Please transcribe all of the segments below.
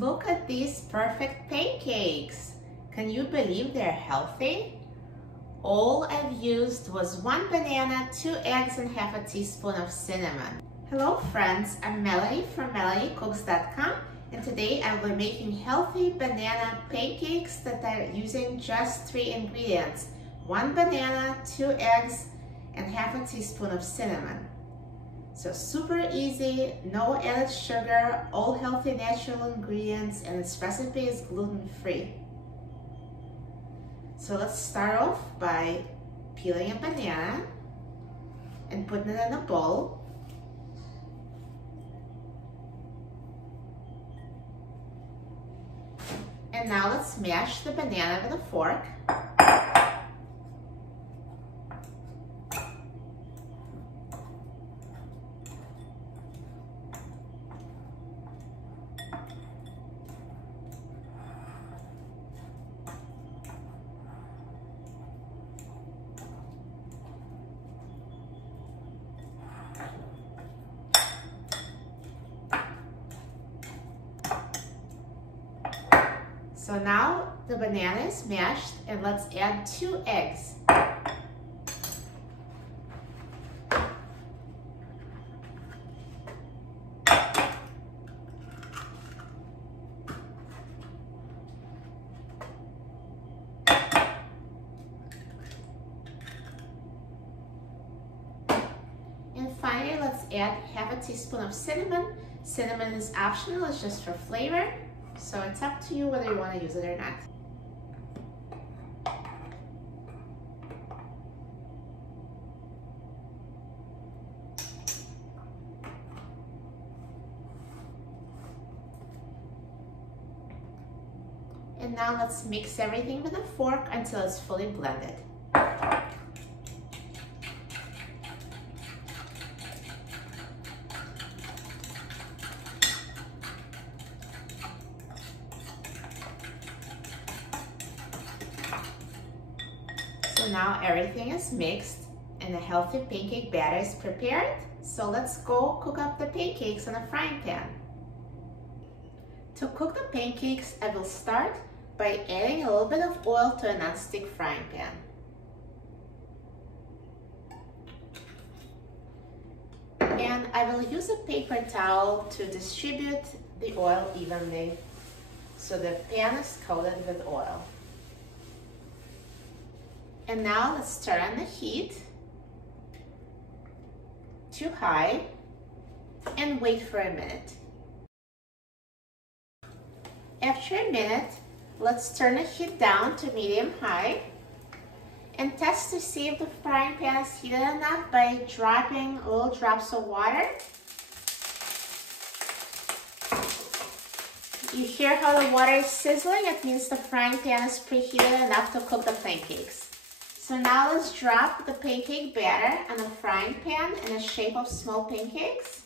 Look at these perfect pancakes. Can you believe they're healthy? All I've used was 1 banana, 2 eggs, and half a teaspoon of cinnamon. Hello friends, I'm Melanie from MelanieCooks.com, and today I will be making healthy banana pancakes that are using just 3 ingredients: 1 banana, 2 eggs, and half a teaspoon of cinnamon. So super easy, no added sugar, all healthy natural ingredients, and this recipe is gluten-free. So let's start off by peeling a banana and putting it in a bowl. And now let's mash the banana with a fork. So now the banana is mashed, and let's add 2 eggs. And finally, let's add half a teaspoon of cinnamon. Cinnamon is optional, it's just for flavor. So it's up to you whether you want to use it or not. And now let's mix everything with a fork until it's fully blended. So now everything is mixed and a healthy pancake batter is prepared. So let's go cook up the pancakes in a frying pan. To cook the pancakes, I will start by adding a little bit of oil to a non-stick frying pan. And I will use a paper towel to distribute the oil evenly so the pan is coated with oil. And now let's turn on the heat to high and wait for a minute. After a minute, let's turn the heat down to medium-high and test to see if the frying pan is heated enough by dropping little drops of water. You hear how the water is sizzling? It means the frying pan is preheated enough to cook the pancakes. So now let's drop the pancake batter on a frying pan in the shape of small pancakes.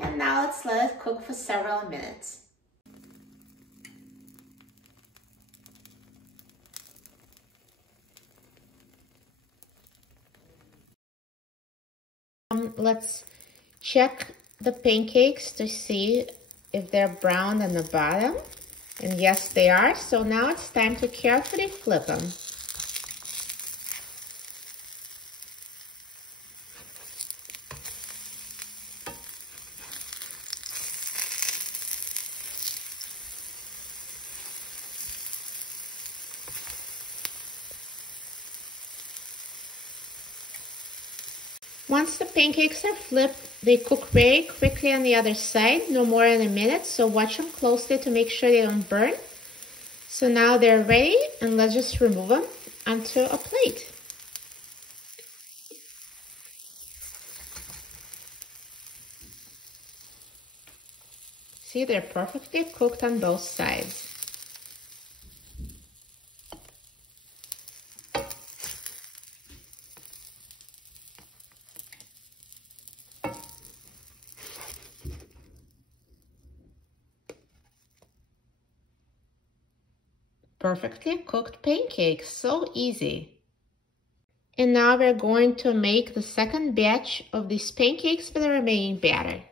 And now let's let it cook for several minutes. Let's check the pancakes to see if they're brown on the bottom. And yes, they are. So now it's time to carefully flip them. Once the pancakes are flipped, they cook very quickly on the other side, no more than a minute, so watch them closely to make sure they don't burn. So now they're ready, and let's just remove them onto a plate. See, they're perfectly cooked on both sides. Perfectly cooked pancakes, so easy. And now we're going to make the second batch of these pancakes with the remaining batter.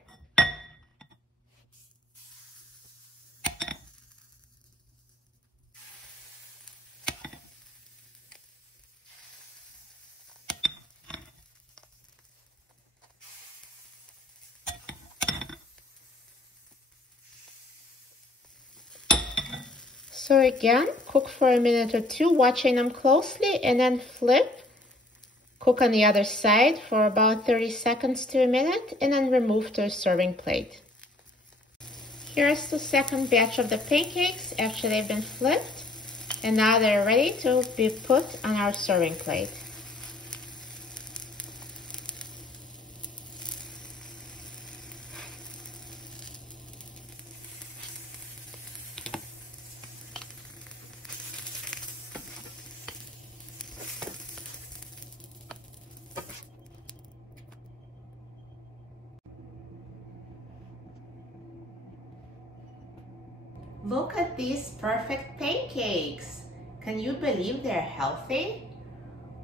So again, cook for a minute or two, watching them closely, and then flip. Cook on the other side for about 30 seconds to a minute, and then remove to a serving plate. Here's the second batch of the pancakes after they've been flipped, and now they're ready to be put on our serving plate. Look at these perfect pancakes. Can you believe they're healthy?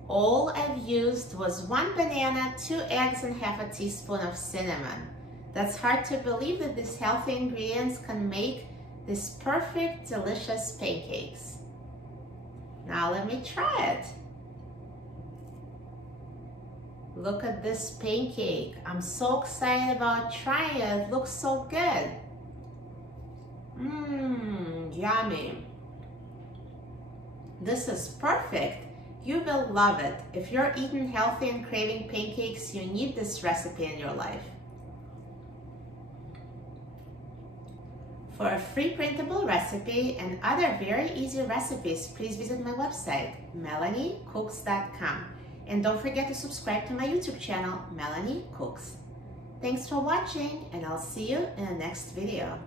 All I've used was 1 banana, 2 eggs, and half a teaspoon of cinnamon. That's hard to believe that these healthy ingredients can make these perfect, delicious pancakes. Now let me try it. Look at this pancake. I'm so excited about trying it. It looks so good. Yummy. This is perfect. You will love it. If you're eating healthy and craving pancakes, you need this recipe in your life. For a free printable recipe and other very easy recipes, please visit my website, melaniecooks.com. And don't forget to subscribe to my YouTube channel, Melanie Cooks. Thanks for watching, and I'll see you in the next video.